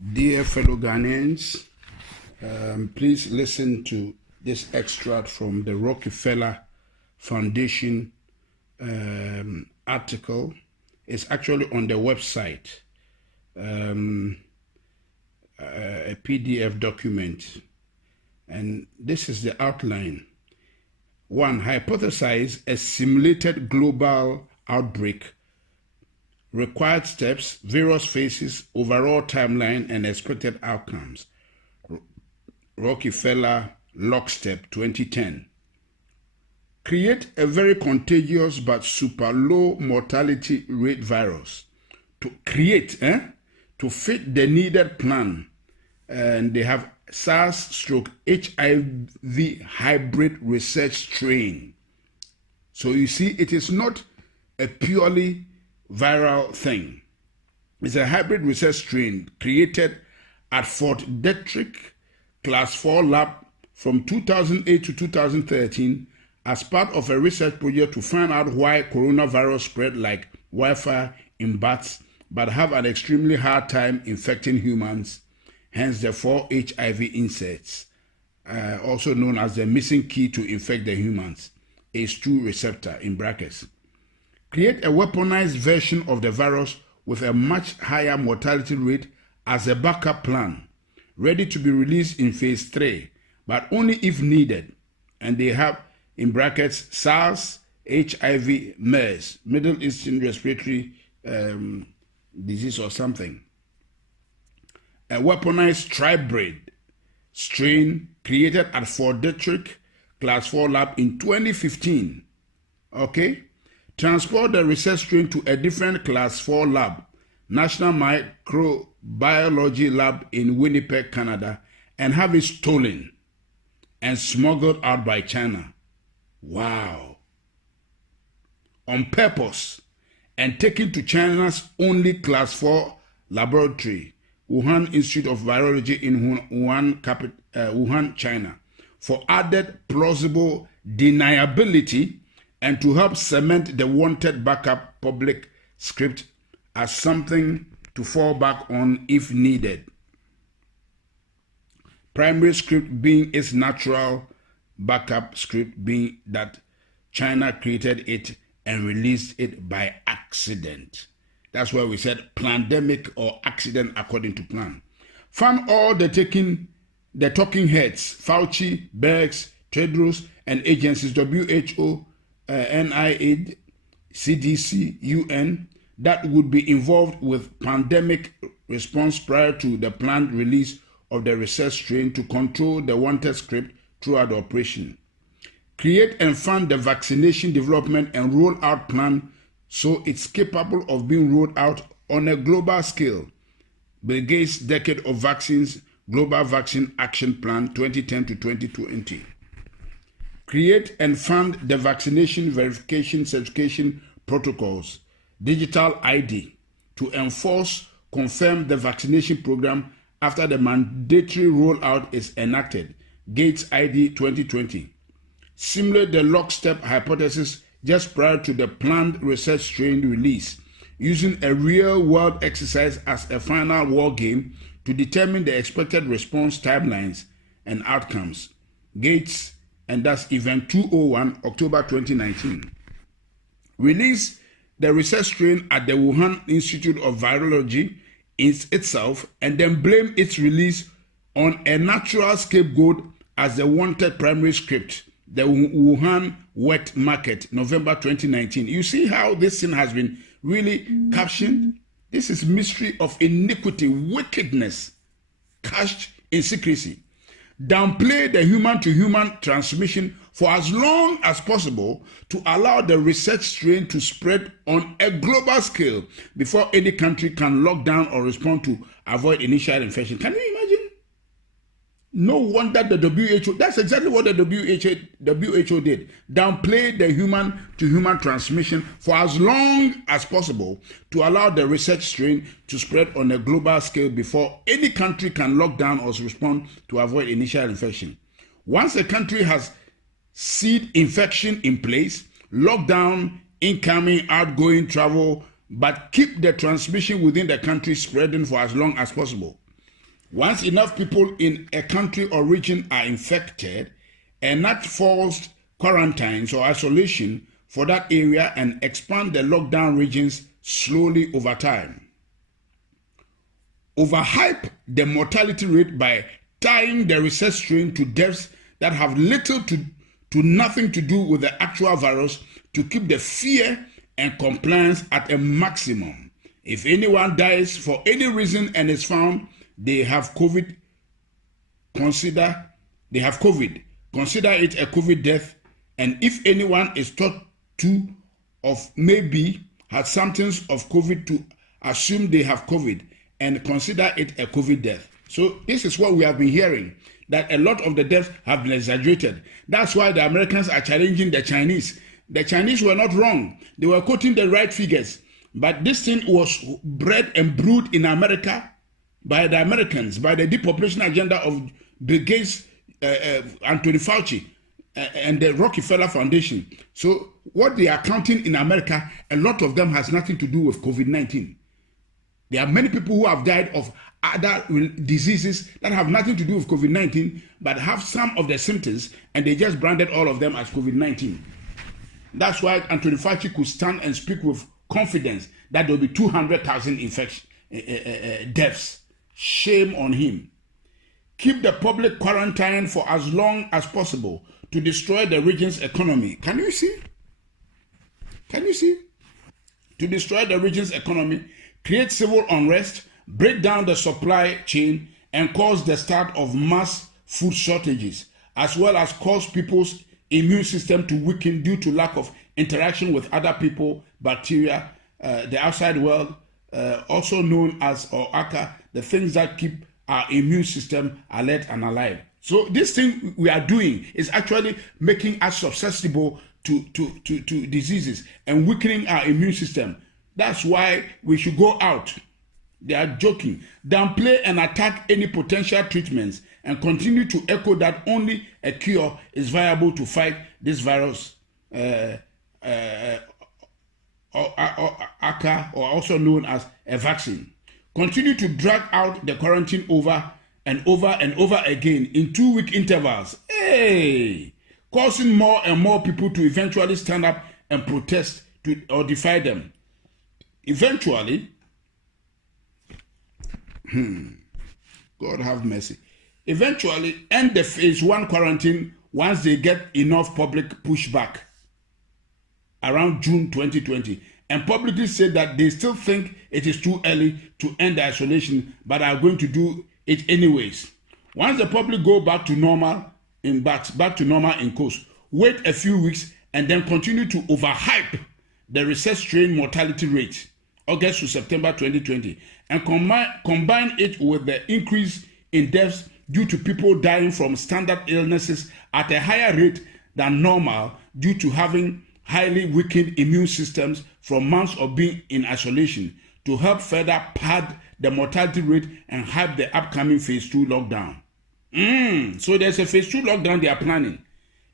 Dear fellow Ghanaians, please listen to this extract from the Rockefeller Foundation article. It's actually on the website, a PDF document. And this is the outline. 1. Hypothesize a simulated global outbreak. Required steps, various phases, overall timeline, and expected outcomes. Rockefeller Lockstep 2010. Create a very contagious but super low mortality rate virus. To to fit the needed plan. And they have SARS/HIV hybrid research strain. So you see, it is not a purely viral thing. It's a hybrid research strain created at Fort Detrick Class 4 lab from 2008 to 2013 as part of a research project to find out why coronavirus spread like wildfire in bats but have an extremely hard time infecting humans, hence the 4 HIV inserts, also known as the missing key to infect the humans, ACE2 receptor in brackets. Create a weaponized version of the virus with a much higher mortality rate as a backup plan, ready to be released in phase 3, but only if needed. And they have, in brackets, SARS, HIV, MERS, Middle Eastern Respiratory Disease or something. A weaponized tribrid strain created at Fort Detrick Class 4 lab in 2015. Okay? Transport the research strain to a different Class 4 lab, National Microbiology Lab in Winnipeg, Canada, and have it stolen and smuggled out by China. Wow. On purpose, and taken to China's only Class 4 laboratory, Wuhan Institute of Virology in Wuhan, China, for added plausible deniability and to help cement the wanted backup public script as something to fall back on if needed. Primary script being its natural backup script being that China created it and released it by accident. That's why we said plandemic or accident according to plan. Found all the talking heads, Fauci, Bergs, Tedros, and agencies, WHO, NIH, CDC, UN, that would be involved with pandemic response prior to the planned release of the research strain to control the wanted script throughout the operation. Create and fund the vaccination development and rollout plan so it's capable of being rolled out on a global scale. Bill Gates' Decade of Vaccines Global Vaccine Action Plan 2010 to 2020. Create and fund the vaccination verification certification protocols, digital ID, to confirm the vaccination program after the mandatory rollout is enacted, Gates ID 2020. Simulate the lockstep hypothesis just prior to the planned research strain release, using a real-world exercise as a final war game to determine the expected response timelines and outcomes. Gates, and that's Event 201, October 2019. Release the research strain at the Wuhan Institute of Virology itself, and then blame its release on a natural scapegoat as the wanted primary script, the Wuhan wet market, November 2019. You see how this thing has been really captioned? This is mystery of iniquity, wickedness, cached in secrecy. Downplay the human-to-human transmission for as long as possible to allow the research strain to spread on a global scale before any country can lock down or respond to avoid initial infection. Can you imagine? No wonder the WHO, that's exactly what the WHO did. Downplay the human-to-human transmission for as long as possible to allow the research strain to spread on a global scale before any country can lock down or respond to avoid initial infection. Once a country has seed infection in place, lock down incoming, outgoing travel, but keep the transmission within the country spreading for as long as possible. Once enough people in a country or region are infected, enact forced quarantines or isolation for that area and expand the lockdown regions slowly over time. Overhype the mortality rate by tying the research strain to deaths that have little to nothing to do with the actual virus to keep the fear and compliance at a maximum. If anyone dies for any reason and is found they have COVID, consider it a COVID death. And if anyone is thought to of maybe had symptoms of COVID, to assume they have COVID and consider it a COVID death. So this is what we have been hearing, that a lot of the deaths have been exaggerated. That's why the Americans are challenging the Chinese. The Chinese were not wrong. They were quoting the right figures. But this thing was bred and brewed in America by the Americans, by the depopulation agenda of Bill Gates, Anthony Fauci, and the Rockefeller Foundation. So what they are counting in America, a lot of them has nothing to do with COVID-19. There are many people who have died of other diseases that have nothing to do with COVID-19, but have some of the symptoms, and they just branded all of them as COVID-19. That's why Anthony Fauci could stand and speak with confidence that there will be 200,000 deaths. Shame on him. Keep the public quarantine for as long as possible to destroy the region's economy. Can you see? Can you see? To destroy the region's economy, create civil unrest, break down the supply chain, and cause the start of mass food shortages, as well as cause people's immune system to weaken due to lack of interaction with other people, bacteria, the outside world, also known as, or aka, the things that keep our immune system alert and alive. So this thing we are doing is actually making us susceptible to diseases and weakening our immune system. That's why we should go out. They are joking. Downplay and attack any potential treatments and continue to echo that only a cure is viable to fight this virus, ACA, or also known as a vaccine. Continue to drag out the quarantine over and over and over again in 2-week intervals. Hey! Causing more and more people to eventually stand up and protest or defy them. Eventually, God have mercy. Eventually, end the phase 1 quarantine once they get enough public pushback around June 2020, and publicly say that they still think it is too early to end the isolation, but are going to do it anyways. Once the public go back to normal in course, wait a few weeks and then continue to overhype the research strain mortality rate, August to September 2020, and combine it with the increase in deaths due to people dying from standard illnesses at a higher rate than normal due to having highly weakened immune systems from months of being in isolation, to help further pad the mortality rate and hype the upcoming phase 2 lockdown. So there's a phase 2 lockdown they are planning.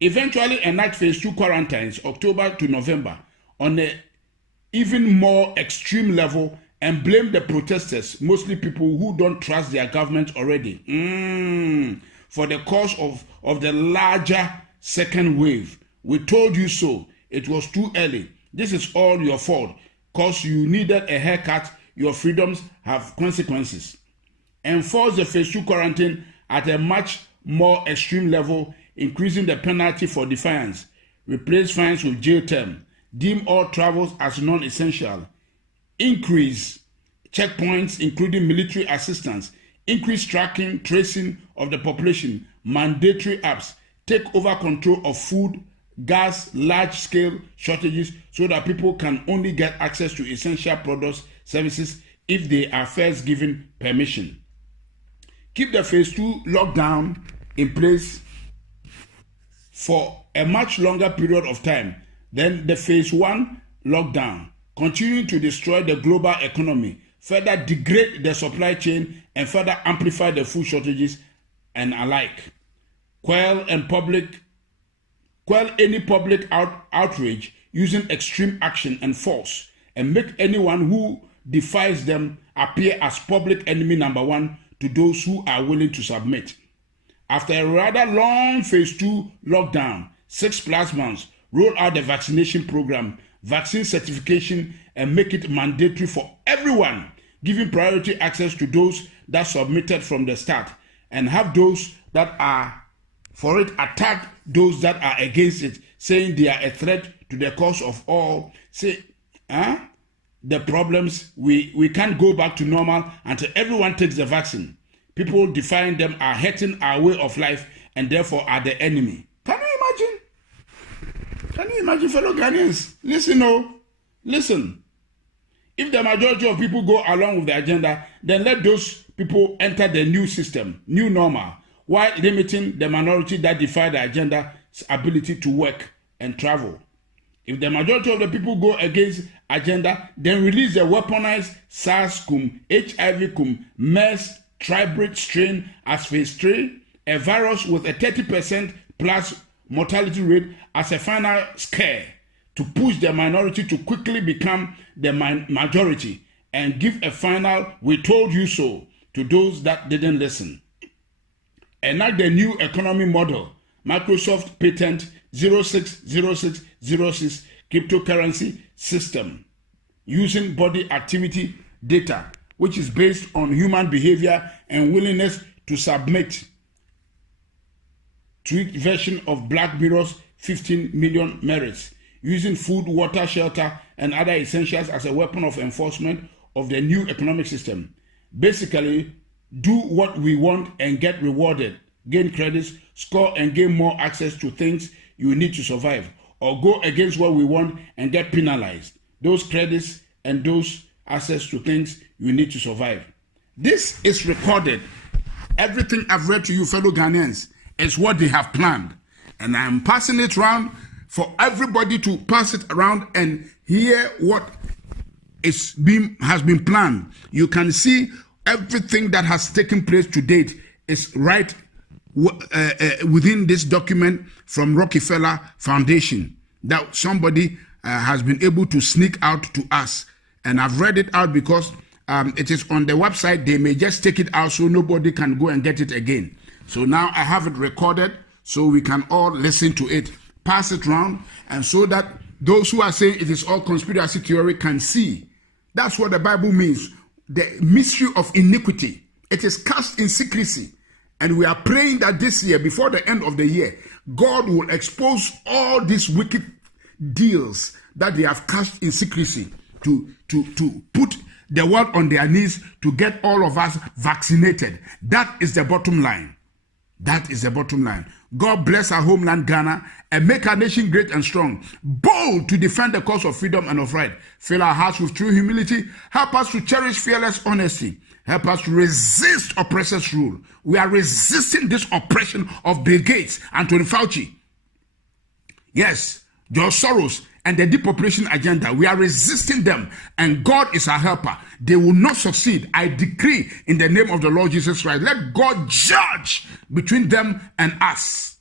Eventually enact phase 2 quarantines October to November on an even more extreme level and blame the protesters, mostly people who don't trust their government already, for the cause of the larger second wave. We told you so. It was too early. This is all your fault. Cause you needed a haircut, your freedoms have consequences. Enforce the phase 2 quarantine at a much more extreme level, increasing the penalty for defiance. Replace fines with jail term. Deem all travels as non-essential. Increase checkpoints, including military assistance. Increase tracking, tracing of the population. Mandatory apps. Take over control of food, gas, large-scale shortages so that people can only get access to essential products, services, if they are first given permission. Keep the phase 2 lockdown in place for a much longer period of time than the phase 1 lockdown, continuing to destroy the global economy, further degrade the supply chain, and further amplify the food shortages and alike. Quell any public outrage using extreme action and force, and make anyone who defies them appear as public enemy number 1 to those who are willing to submit. After a rather long phase 2 lockdown, 6+ months, roll out the vaccination program, vaccine certification, and make it mandatory for everyone, giving priority access to those that submitted from the start, and have those that are for it attack those that are against it, saying they are a threat to the cause of all. Say, the problems, we can't go back to normal until everyone takes the vaccine. People defying them are hurting our way of life and therefore are the enemy. Can you imagine? Can you imagine, fellow Ghanaians? Listen. If the majority of people go along with the agenda, then let those people enter the new system, new normal, while limiting the minority that defy the agenda's ability to work and travel. If the majority of the people go against agenda, then release the weaponized SARS-CoV, HIV-CoV, MERS, tribrid strain as phase 3, a virus with a 30% plus mortality rate as a final scare to push the minority to quickly become the majority and give a final "we told you so" to those that didn't listen. Enact the new economy model, Microsoft patent 060606 cryptocurrency system, using body activity data, which is based on human behavior and willingness to submit. Tweaked version of Black Mirror's 15 million merits, using food, water, shelter, and other essentials as a weapon of enforcement of the new economic system. Basically, do what we want and get rewarded, gain credits, score and gain more access to things you need to survive, or go against what we want and get penalized, those credits and those access to things you need to survive. This is recorded. Everything I've read to you, fellow Ghanaians, is what they have planned. And I'm passing it around for everybody to pass it around and hear what has been planned. You can see everything that has taken place to date is right within this document from Rockefeller Foundation that somebody has been able to sneak out to us. And I've read it out because it is on the website. They may just take it out so nobody can go and get it again. So now I have it recorded so we can all listen to it, pass it around, and so that those who are saying it is all conspiracy theory can see. That's what the Bible means. The mystery of iniquity. It is cast in secrecy. And we are praying that this year, before the end of the year, God will expose all these wicked deals that they have cast in secrecy to put the world on their knees to get all of us vaccinated. That is the bottom line. That is the bottom line. God bless our homeland Ghana and make our nation great and strong, bold to defend the cause of freedom and of right. Fill our hearts with true humility. Help us to cherish fearless honesty. Help us to resist oppressors' rule. We are resisting this oppression of Bill Gates, Anthony Fauci, yes, George Soros, and the depopulation agenda. We are resisting them, and God is our helper. They will not succeed. I decree in the name of the Lord Jesus Christ, let God judge between them and us.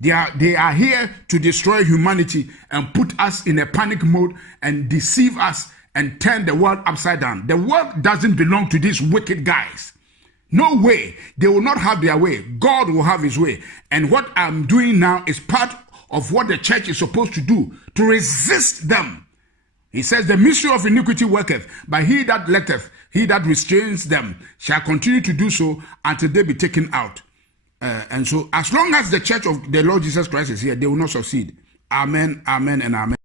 They are here to destroy humanity and put us in a panic mode and deceive us and turn the world upside down. The world doesn't belong to these wicked guys. No way. They will not have their way. God will have his way. And what I'm doing now is part of what the church is supposed to do, to resist them. He says, the mystery of iniquity worketh, but he that letteth, he that restrains them, shall continue to do so until they be taken out. And so, as long as the church of the Lord Jesus Christ is here, they will not succeed. Amen, amen, and amen.